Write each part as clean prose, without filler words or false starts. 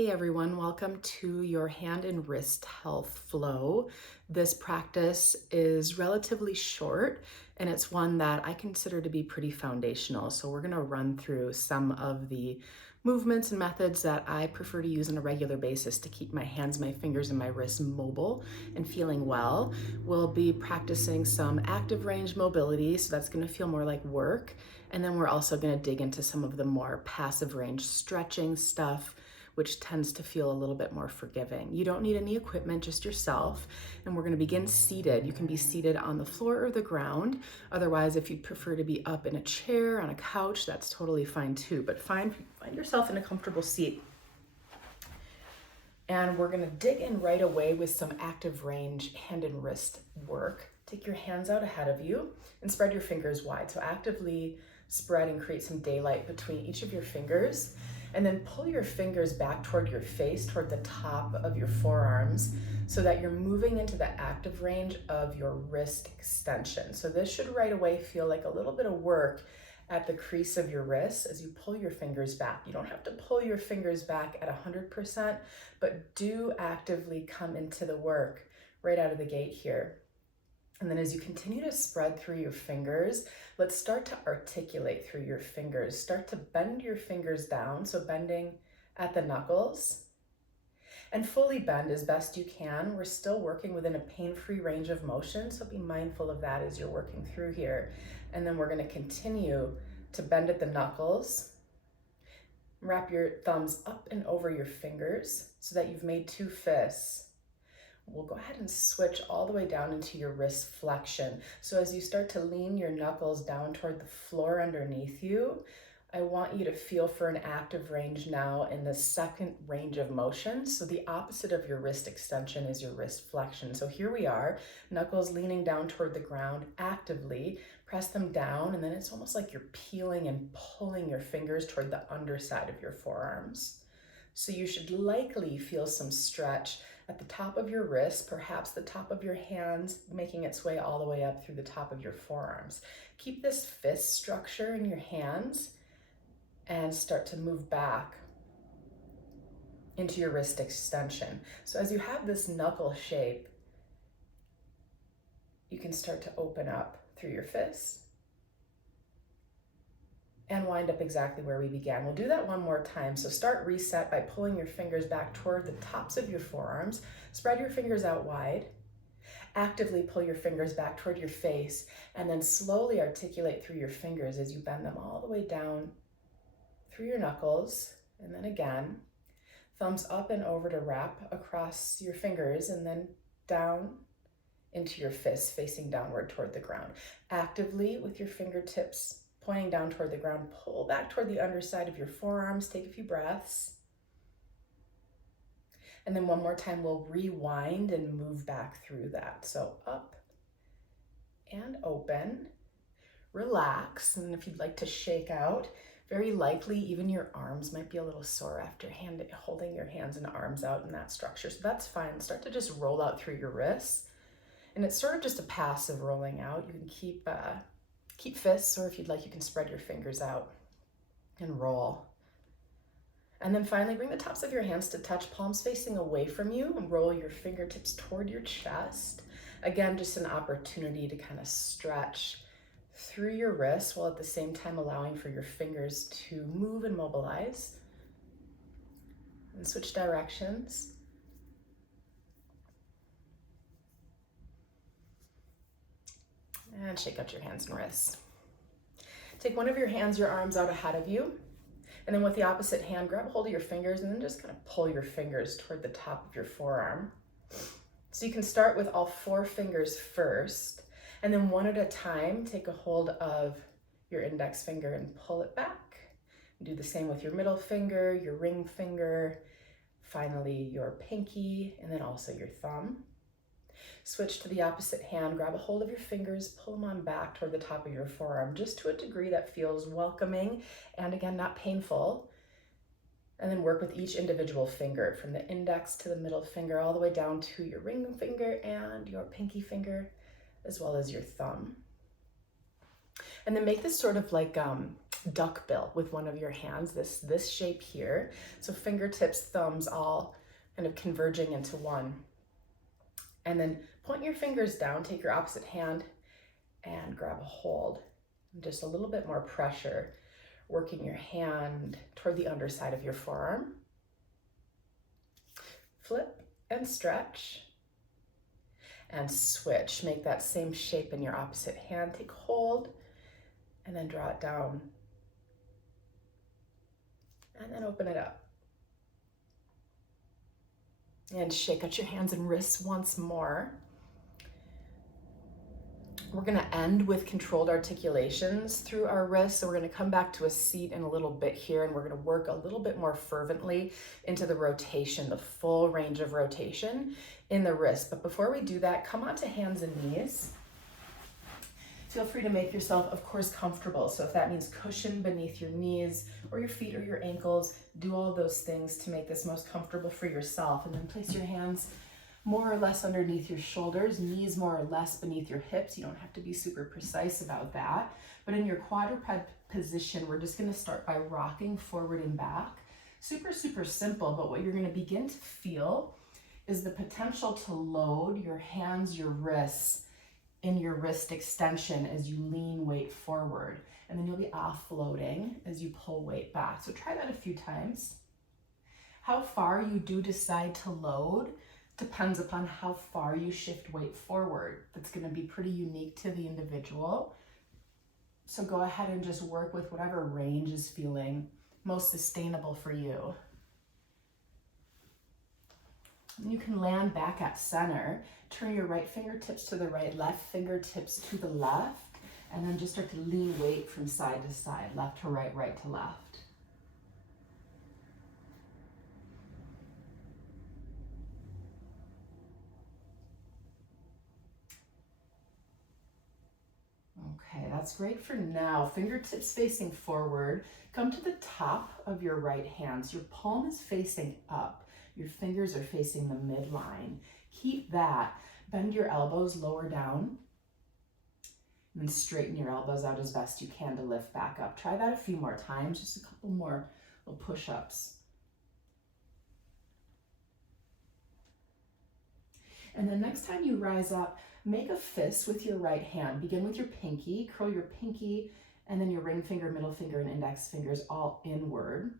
Hey everyone, welcome to your hand and wrist health flow. This practice is relatively short and it's one that I consider to be pretty foundational. So we're going to run through some of the movements and methods that I prefer to use on a regular basis to keep my hands, my fingers, and my wrists mobile and feeling well. We'll be practicing some active range mobility, so that's going to feel more like work. And then we're also going to dig into some of the more passive range stretching stuff, which tends to feel a little bit more forgiving. You don't need any equipment, just yourself. And we're going to begin seated. You can be seated on the floor or the ground. Otherwise, if you'd prefer to be up in a chair, on a couch, that's totally fine too. But find yourself in a comfortable seat. And we're going to dig in right away with some active range hand and wrist work. Take your hands out ahead of you and spread your fingers wide. So actively spread and create some daylight between each of your fingers. And then pull your fingers back toward your face, toward the top of your forearms, so that you're moving into the active range of your wrist extension. So this should right away feel like a little bit of work at the crease of your wrist as you pull your fingers back. You don't have to pull your fingers back at 100%, but do actively come into the work right out of the gate here. And then as you continue to spread through your fingers, let's start to articulate through your fingers. Start to bend your fingers down, so bending at the knuckles. And fully bend as best you can. We're still working within a pain-free range of motion, so be mindful of that as you're working through here. And then we're going to continue to bend at the knuckles. Wrap your thumbs up and over your fingers so that you've made two fists. We'll go ahead and switch all the way down into your wrist flexion. So as you start to lean your knuckles down toward the floor underneath you, I want you to feel for an active range now in the second range of motion. So the opposite of your wrist extension is your wrist flexion. So here we are, knuckles leaning down toward the ground actively, press them down, and then it's almost like you're peeling and pulling your fingers toward the underside of your forearms. So you should likely feel some stretch at the top of your wrist, perhaps the top of your hands, making its way all the way up through the top of your forearms. Keep this fist structure in your hands and start to move back into your wrist extension. So as you have this knuckle shape, you can start to open up through your fists and wind up exactly where we began. We'll do that one more time. So start reset by pulling your fingers back toward the tops of your forearms. Spread your fingers out wide. Actively pull your fingers back toward your face and then slowly articulate through your fingers as you bend them all the way down through your knuckles. And then again, thumbs up and over to wrap across your fingers and then down into your fists facing downward toward the ground. Actively with your fingertips pointing down toward the ground, pull back toward the underside of your forearms, take a few breaths. And then one more time, we'll rewind and move back through that. So up and open, relax. And if you'd like to shake out, very likely even your arms might be a little sore after holding your hands and arms out in that structure. So that's fine. Start to just roll out through your wrists. And it's sort of just a passive rolling out. You can keep fists, or if you'd like, you can spread your fingers out and roll. And then finally, bring the tops of your hands to touch, palms facing away from you, and roll your fingertips toward your chest. Again, just an opportunity to kind of stretch through your wrists while at the same time allowing for your fingers to move and mobilize. And switch directions. And shake out your hands and wrists. Take one of your hands, your arms out ahead of you. And then with the opposite hand, grab a hold of your fingers and then just kind of pull your fingers toward the top of your forearm. So you can start with all four fingers first. And then one at a time, take a hold of your index finger and pull it back. Do the same with your middle finger, your ring finger, finally your pinky, and then also your thumb. Switch to the opposite hand, grab a hold of your fingers, pull them on back toward the top of your forearm, just to a degree that feels welcoming and again, not painful. And then work with each individual finger, from the index to the middle finger, all the way down to your ring finger and your pinky finger, as well as your thumb. And then make this sort of like duck bill with one of your hands, this shape here. So fingertips, thumbs all kind of converging into one. And then point your fingers down, take your opposite hand and grab a hold. Just a little bit more pressure, working your hand toward the underside of your forearm. Flip and stretch and switch. Make that same shape in your opposite hand. Take hold and then draw it down. And then open it up. And shake out your hands and wrists once more. We're gonna end with controlled articulations through our wrists. So we're gonna come back to a seat in a little bit here, and we're gonna work a little bit more fervently into the rotation, the full range of rotation in the wrist. But before we do that, come onto hands and knees. Feel free to make yourself, of course, comfortable. So if that means cushion beneath your knees or your feet or your ankles, do all those things to make this most comfortable for yourself. And then place your hands more or less underneath your shoulders, knees more or less beneath your hips. You don't have to be super precise about that. But in your quadruped position, we're just gonna start by rocking forward and back. Super, super simple, but what you're gonna begin to feel is the potential to load your hands, your wrists, in your wrist extension as you lean weight forward. And then you'll be offloading as you pull weight back. So try that a few times. How far you do decide to load depends upon how far you shift weight forward. That's gonna be pretty unique to the individual. So go ahead and just work with whatever range is feeling most sustainable for you. And you can land back at center. Turn your right fingertips to the right, left fingertips to the left, and then just start to lean weight from side to side, left to right, right to left. Okay, that's great for now. Fingertips facing forward. Come to the top of your right hand. So your palm is facing up. Your fingers are facing the midline. Keep that. Bend your elbows lower down. And then straighten your elbows out as best you can to lift back up. Try that a few more times, just a couple more little push-ups. And then next time you rise up, make a fist with your right hand. Begin with your pinky, curl your pinky, and then your ring finger, middle finger, and index fingers all inward.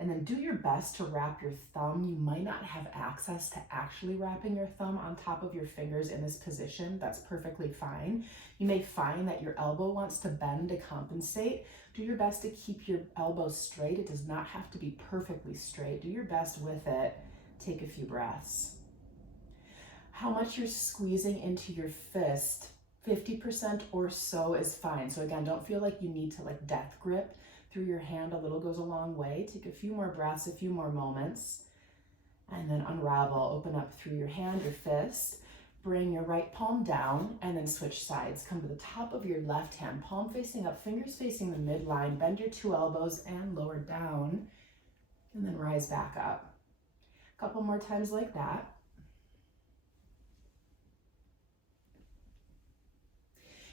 And then do your best to wrap your thumb. You might not have access to actually wrapping your thumb on top of your fingers in this position. That's perfectly fine. You may find that your elbow wants to bend to compensate. Do your best to keep your elbow straight. It does not have to be perfectly straight. Do your best with it. Take a few breaths. How much you're squeezing into your fist, 50% or so is fine. So again, don't feel like you need to like death grip through your hand. A little goes a long way. Take a few more breaths, a few more moments, and then unravel, open up through your hand, your fist. Bring your right palm down and then switch sides. Come to the top of your left hand, palm facing up, fingers facing the midline. Bend your two elbows and lower down, and then rise back up. A couple more times like that.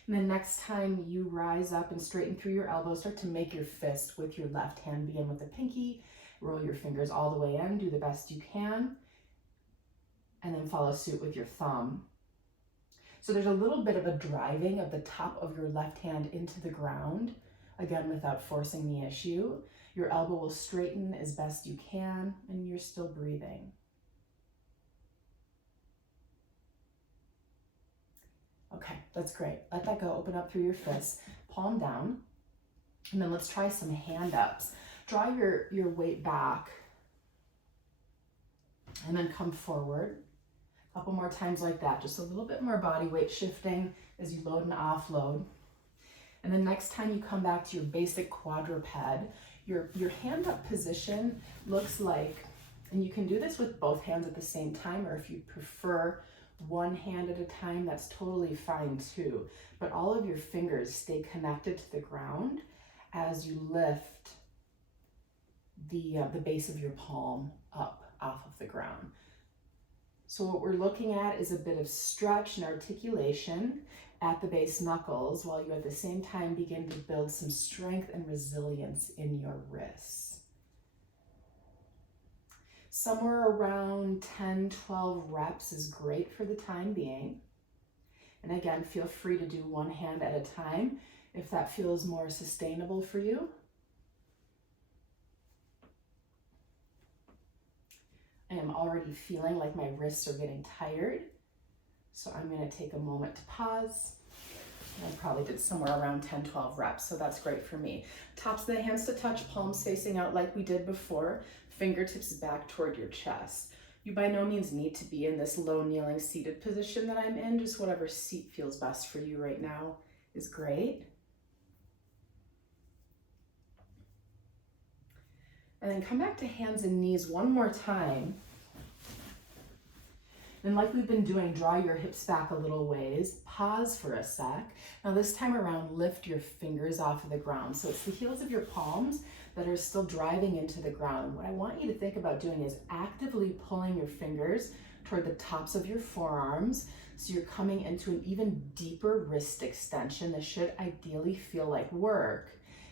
And then next time you rise up and straighten through your elbows, start to make your fist with your left hand. Begin with the pinky, roll your fingers all the way in, do the best you can, and then follow suit with your thumb. So there's a little bit of a driving of the top of your left hand into the ground, again, without forcing the issue. Your elbow will straighten as best you can, and you're still breathing. Okay, that's great. Let that go. Open up through your fists, palm down, and then let's try some hand ups. Draw your weight back, and then come forward. A couple more times like that. Just a little bit more body weight shifting as you load and offload. And then next time you come back to your basic quadruped, your hand up position looks like, and you can do this with both hands at the same time, or if you prefer one hand at a time, that's totally fine too. But all of your fingers stay connected to the ground as you lift the base of your palm up off of the ground. So what we're looking at is a bit of stretch and articulation at the base knuckles while you at the same time begin to build some strength and resilience in your wrists. Somewhere around 10, 12 reps is great for the time being. And again, feel free to do one hand at a time if that feels more sustainable for you. I am already feeling like my wrists are getting tired, so I'm going to take a moment to pause. I probably did somewhere around 10, 12 reps, so that's great for me. Tops of the hands to touch, palms facing out like we did before, fingertips back toward your chest. You by no means need to be in this low kneeling seated position that I'm in, just whatever seat feels best for you right now is great. And then come back to hands and knees one more time. And like we've been doing, draw your hips back a little ways, pause for a sec. Now this time around, lift your fingers off of the ground. So it's the heels of your palms that are still driving into the ground. What I want you to think about doing is actively pulling your fingers toward the tops of your forearms. So you're coming into an even deeper wrist extension. This should ideally feel like work.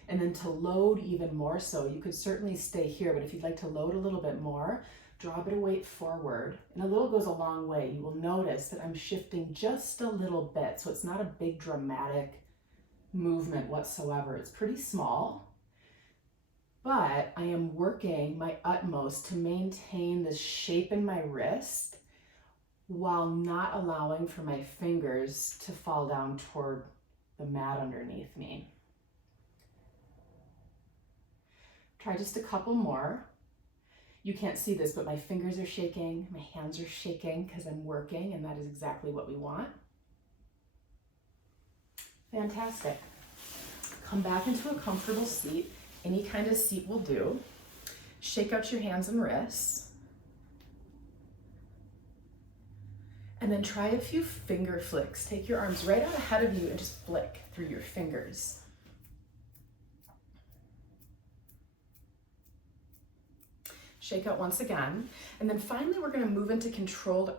And then to load even more so, you could certainly stay here, but if you'd like to load a little bit more, draw a bit of weight forward. And a little goes a long way. You will notice that I'm shifting just a little bit. So it's not a big dramatic movement whatsoever. It's pretty small. But I am working my utmost to maintain this shape in my wrist while not allowing for my fingers to fall down toward the mat underneath me. Try just a couple more. You can't see this, but my fingers are shaking, my hands are shaking because I'm working, and that is exactly what we want. Fantastic. Come back into a comfortable seat. Any kind of seat will do. Shake out your hands and wrists. And then try a few finger flicks. Take your arms right out ahead of you and just flick through your fingers. Shake out once again. And then finally, we're going to move into controlled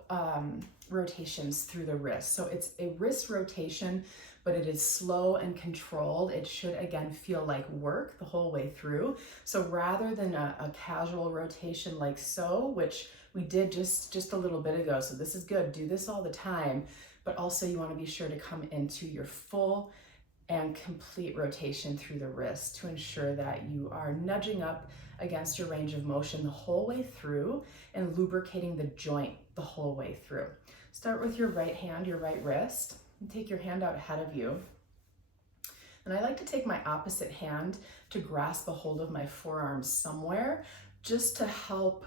rotations through the wrist. So it's a wrist rotation, but it is slow and controlled. It should, again, feel like work the whole way through. So rather than a casual rotation like so, which we did just a little bit ago, so this is good. Do this all the time, but also you want to be sure to come into your full and complete rotation through the wrist to ensure that you are nudging up against your range of motion the whole way through and lubricating the joint the whole way through. Start with your right hand, your right wrist, and take your hand out ahead of you. And I like to take my opposite hand to grasp a hold of my forearm somewhere just to help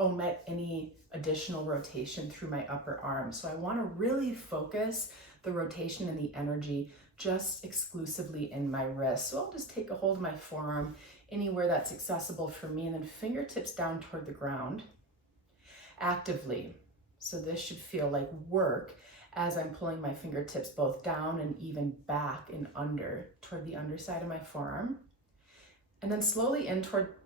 omit any additional rotation through my upper arm. So I want to really focus the rotation and the energy just exclusively in my wrist. So I'll just take a hold of my forearm anywhere that's accessible for me, and then fingertips down toward the ground actively. So this should feel like work as I'm pulling my fingertips both down and even back and under toward the underside of my forearm. And then slowly in toward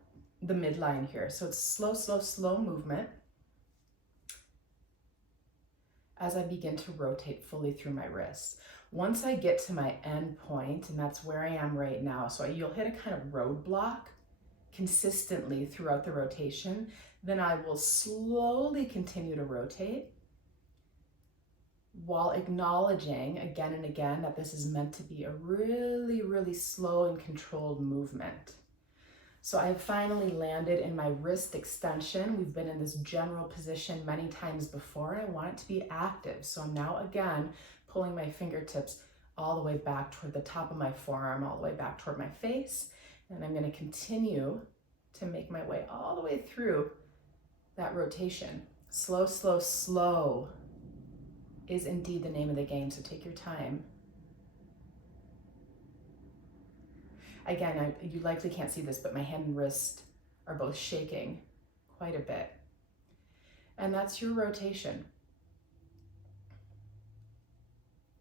the midline here. So it's slow, slow, slow movement as I begin to rotate fully through my wrist. Once I get to my end point, and that's where I am right now, so you'll hit a kind of roadblock consistently throughout the rotation, then I will slowly continue to rotate while acknowledging again and again that this is meant to be a really, really slow and controlled movement. So I've finally landed in my wrist extension. We've been in this general position many times before, and I want it to be active. So I'm now again pulling my fingertips all the way back toward the top of my forearm, all the way back toward my face. And I'm going to continue to make my way all the way through that rotation. Slow, slow, slow is indeed the name of the game, so take your time. Again, you likely can't see this, but my hand and wrist are both shaking quite a bit. And that's your rotation.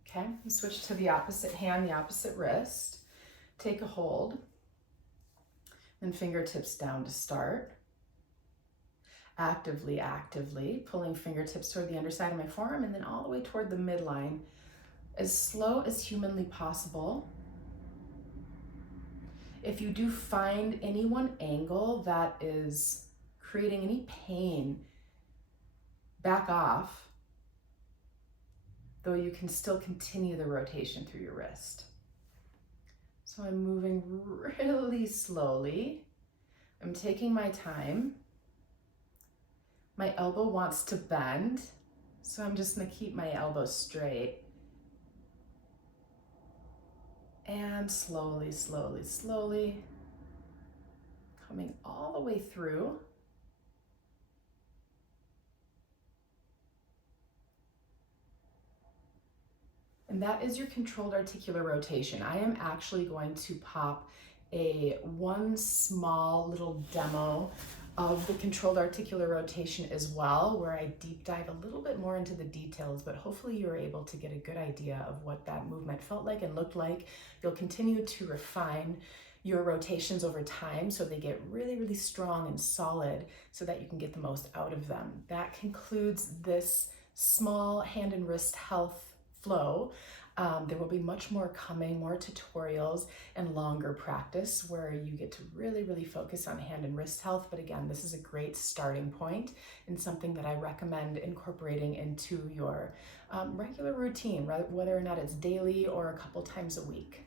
Okay, and switch to the opposite hand, the opposite wrist. Take a hold, and fingertips down to start. Actively pulling fingertips toward the underside of my forearm and then all the way toward the midline, as slow as humanly possible. If you do find any one angle that is creating any pain, back off, though you can still continue the rotation through your wrist. So I'm moving really slowly. I'm taking my time. My elbow wants to bend, so I'm just gonna keep my elbow straight. And slowly, coming all the way through. And that is your controlled articular rotation. I am actually going to pop one small little demo of the controlled articular rotation as well, where I deep dive a little bit more into the details, but hopefully you're able to get a good idea of what that movement felt like and looked like. You'll continue to refine your rotations over time so they get really, really strong and solid so that you can get the most out of them. That concludes this small hand and wrist health flow. There will be much more coming, more tutorials and longer practice where you get to really, really focus on hand and wrist health. But again, this is a great starting point and something that I recommend incorporating into your regular routine, whether or not it's daily or a couple times a week.